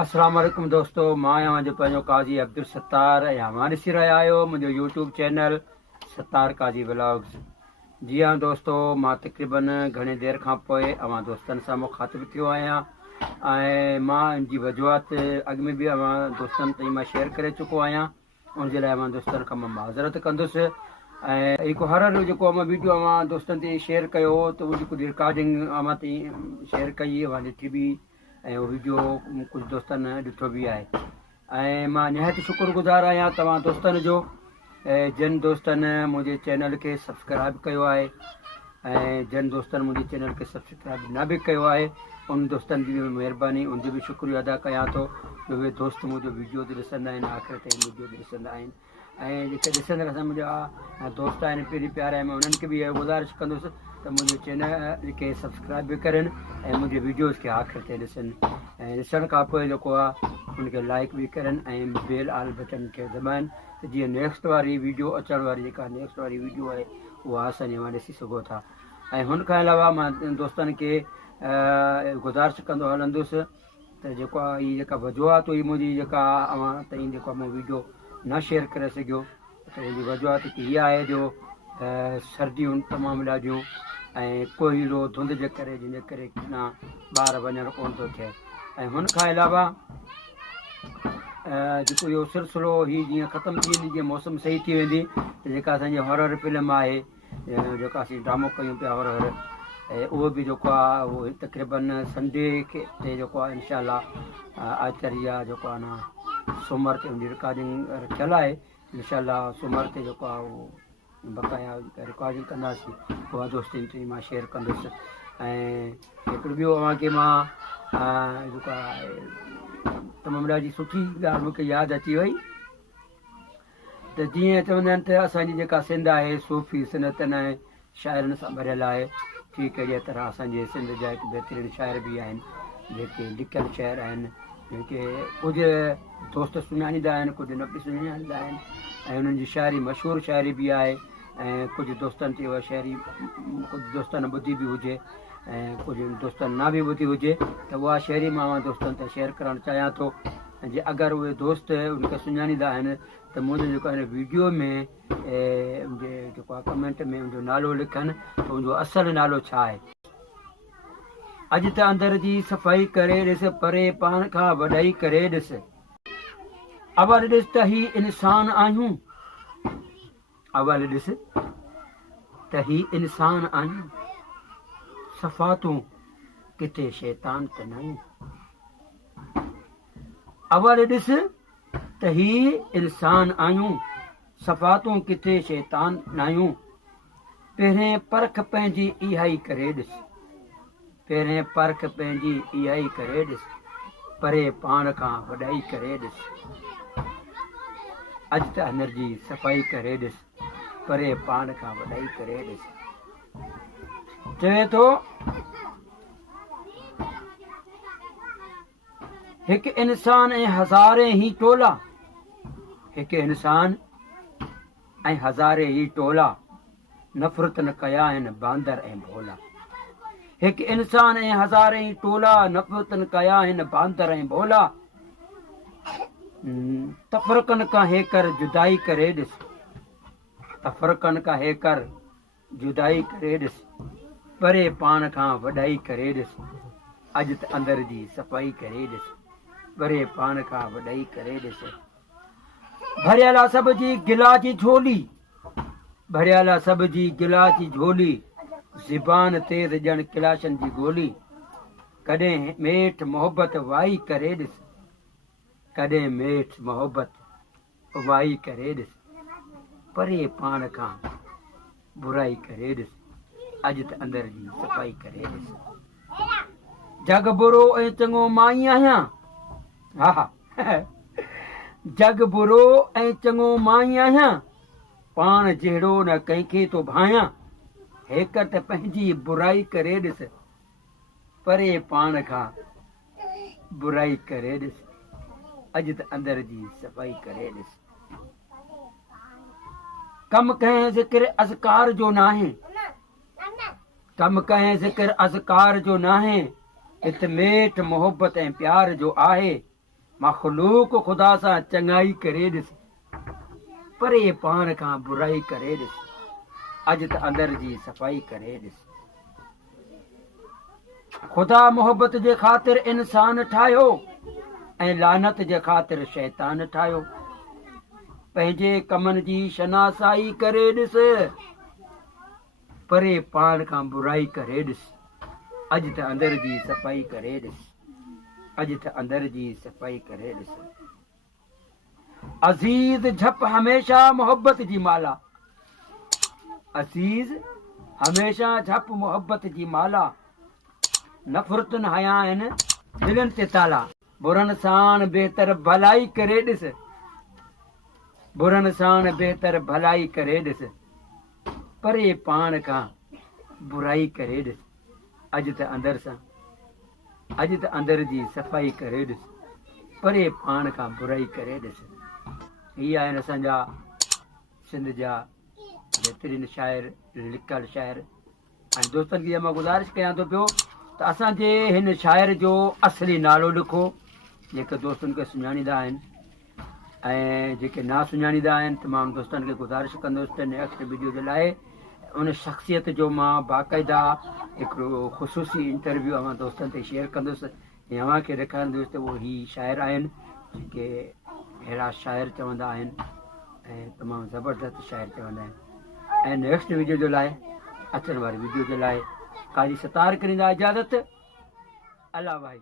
अस्सलाम वालेकुम दोस्तों, मां आहियां जो पंहिंजो काज़ी अब्दुल सत्तार ऐं मां ॾिसी रहिया आहियो मुंहिंजो यूट्यूब चैनल सत्तार काज़ी व्लॉग्स। जी हाँ दोस्तों, मां तक़रीबन घणी देरि खां पोइ अवां दोस्तनि सां मुखातिब थियो आहियां ऐं मां इन जी वजूहात अॻु में बि अवां दोस्तनि ताईं मां शेयर करे चुको आहियां। उनजे लाइ अवां दोस्तनि खां मां माज़रत कंदुसि। ऐं हिकु हर जेको अवां वीडियो अवां दोस्तनि ते शेयर कयो त उहो जेको रिकॉर्डिंग अवां ताईं शेयर कई अवां ॾिठी बि ऐं उहो वीडियो कुझु दोस्तनि ॾिठो बि आहे। ऐं मां निहायत शुक्रगुज़ार आहियां तव्हां दोस्तनि जो ऐं जिन दोस्तनि मुंहिंजे चैनल खे सब्सक्राइब कयो आहे ऐं जिन दोस्तनि मुंहिंजे चैनल खे सब्सक्राइब न बि कयो आहे उन दोस्तनि जी बि महिरबानी, उनजो बि शुक्रिया अदा कयां थो जो उहे दोस्त मुंहिंजो वीडियो ते ॾिसंदा आहिनि, आख़िर ताईं वीडियो ते ॾिसंदा आहिनि। ऐं जेके ॾिसंदड़ असां मुंहिंजा दोस्त आहिनि पहिरीं प्यारा आहिनि, मां उन्हनि खे बि इहा गुज़ारिश कंदुसि त मुंहिंजे चैनल खे सब्सक्राइब बि करनि ऐं मुंहिंजे वीडियोज़ खे आख़िर ताईं ॾिसनि ऐं ॾिसण खां पोइ जेको आहे उनखे लाइक बि करनि ऐं बेल आल बटन खे दॿाइनि त जीअं नेक्स्ट वारी वीडियो अचण वारी जेका नेक्स्ट वारी वीडियो आहे उहा आसानी सां ॾिसी सघो था। ऐं हुन खां अलावा मां दोस्तनि खे गुज़ारिश कंदो हलंदुसि त जेको आहे हीअ जेका वजूहात हुई मुंहिंजी जेका अवां ताईं जेको मां वीडियो न शेयर करे सघियो त हुनजी वजूहात हीअ आहे जो सर्दियूं तमामु ॾाढियूं ऐं कोहीड़ो धुंध जे करे जंहिंजे करे न ॿाहिरि वञणु कोन थो थिए। ऐं हुन खां अलावा जेको इहो सिलसिलो हीअ जीअं ख़तमु थी वेंदी, जीअं मौसम सही थी वेंदी त जेका असांजी हॉरर फिल्म आहे जेका असीं ड्रामो कयूं पिया हॉरर ऐं उहो बि जेको आहे उहो तक़रीबन संडे खे ते जेको आहे इंशाअल्लाह आचार्य जेको आहे न सूमर ते उनजी रिकॉर्डिंग रखियलु आहे। इंशाअल्लाह सूमर ते जेको आहे उहो बक़ाया रिकॉर्डिंग कंदासीं, उहा दोस्तनि ते मां शेयर कंदुसि। ऐं हिकिड़ो ॿियो अव्हांखे मां जेको आहे तमामु ॾाढी सुठी ॻाल्हि मूंखे यादि अची वई त जीअं चवंदा आहिनि त असांजी जेका सिंध आहे सूफ़ी सिनतनि ऐं शाइरनि सां भरियलु आहे, ठीकु अहिड़ीअ तरह असांजे सिंध जा हिकु बहितरीनु शाइर बि आहिनि जेके लिखियलु शाइर आहिनि, जेके कुझु दोस्त सुञाणींदा आहिनि, कुझु न बि सुञाणींदा आहिनि ऐं उन्हनि जी शाइरी मशहूरु शाइरी बि आहे ऐं कुझु दोस्तनि ते उहा शाइरी कुझु दोस्तनि ॿुधी बि हुजे ऐं कुझु दोस्तनि न बि ॿुधी हुजे त उहा शाइरी मां दोस्तनि ते शेयर करणु चाहियां थो। ऐं जे अगरि उहे दोस्त उनखे सुञाणींदा आहिनि त मुंहिंजो जेको हिन वीडियो में उनजे जेको आहे कमेंट में उनजो नालो लिखनि त उनजो असुलु नालो छा आहे। अॼु त अंदरि जी सफ़ाई करे ॾिस, परे पाण खां वॾाई करे ॾिस, अवल ॾिस त ही इंसान आहियूं, अवल ॾिस त ही इंसान आहियूं, सफ़ातूं किथे शैतान त न आहियूं। अवल ॾिस त ही इंसान आहियूं, सफ़ातूं किथे शैतान न आहियूं, पहिरें परख पंहिंजी इहा ई करे ॾिस, पहिरें परख पंहिंजी इहा ई करे ॾिस, परे पाण खां वॾाई करे ॾिस, अॼु त अंदरि जी सफ़ाई करे ॾिस, परे पाण खां वॾाई करे ॾिस। चवे थो हिकु इंसान ऐं हज़ारे ई टोला, हिकु इंसान ऐं हज़ारे ई टोला, नफ़रत न कया आहिनि बांदर ऐं भोला, हिकु इंसान ऐं हज़ारे ई टोला, नफ़रत न कया आहिनि बांदर ऐं भोला, तफ़रकनि खां हेकर जुदाई करे ॾिस, तफ़रकनि खां हेकर जुदाई करे ॾिस, परे पाण खां वॾाई करे ॾिस, अॼु त अंदरि जी सफ़ाई करे ॾिस, परे पाण खां वॾाई करे ॾिस। भरियल आहे सभ जी गिला जी झोली, भरियल आहे सभ जी गिला जी झोली, ज़ुबान तेज़ ॼण किलाशनि जी गोली, कॾहिं मेठ मोहबत वाई करे ॾिस, कॾहिं मेठ मोहबत वाई करे ॾिस, परे पाण खां बुराई करे ॾिस, अॼु त अंदरि जी सफ़ाई करे ॾिस। जग बुरो ऐं चङो मां ई आहियां, हा जग बुरो ऐं चङो मां ई आहियां, पाण जहिड़ो न कंहिंखे थो भायां, हेकर त पंहिंजी बुराई करे ॾिस, परे पाण खां बुराई करे ॾिस, अॼु त अंदरि जी सफ़ाई करे ॾिस। कम कंहिं ज़िक्र अज़कार जो नाहे, कम कंहिं ज़िक्र अज़कार जो नाहे, इत मेठ मोहबत ऐं प्यार जो आहे, मखलूक ख़ुदा सां चङाई करे ॾिस, परे पाण खां बुराई करे ॾिस, अॼु त अंदर जी सफ़ाई करे ॾिस। ख़ुदा मोहबत जे ख़ातिर इंसान ठाहियो ऐं लानत जे ख़ातिर शैतान ठाहियो। पंहिंजे कमनि जी शनासाई करे ॾिस, परे पाण खां बुराई करे ॾिस, अॼु त अंदर जी सफ़ाई करे ॾिस, अॼु त अंदर जी सफ़ाई करे ॾिस। अज़ीज़ झप हमेशा मोहब्बत जी माला, अज़ीज़ हमेशा झप मोहब्बत जी माला, नफ़रतुनि हया आहिनि दिलनि ते ताला। बुरनि सां बहितर भलाई करे ॾिस, बुरनि सां बहितर भलाई करे ॾिस, परे पाण खां बुराई करे ॾिस, अॼु त अंदर सां, अॼु त अंदर जी सफ़ाई करे ॾिस, परे पाण खां बुराई करे ॾिस। हीअ आहिनि असांजा सिंध जा बहितरीन शाइर, लिखियल शाइर। ऐं दोस्तनि खे मां गुज़ारिश कयां थो पियो त असांजे हिन शाइर जो असली नालो लिखो, जेके दोस्तनि खे सुञाणींदा आहिनि, ऐं जेके ना सुञाणींदा आहिनि तमामु दोस्तनि खे गुज़ारिश कंदुसि त नेक्स्ट वीडियो जे लाइ उन शख़्सियत जो मां बाक़ाइदा हिकिड़ो ख़ुशूसी इंटरव्यू अवां दोस्तनि ते शेयर कंदुसि ऐं अव्हांखे ॾेखारींदुसि त उहे ही शाइर आहिनि जेके अहिड़ा शाइर चवंदा आहिनि ऐं तमामु ज़बरदस्त शाइर चवंदा आहिनि। ऐं नेक्स्ट वीडियो जे लाइ, अचण वारी वीडियो जे लाइ काजी सतार करींदा इजाज़त। अल्लाह भाई।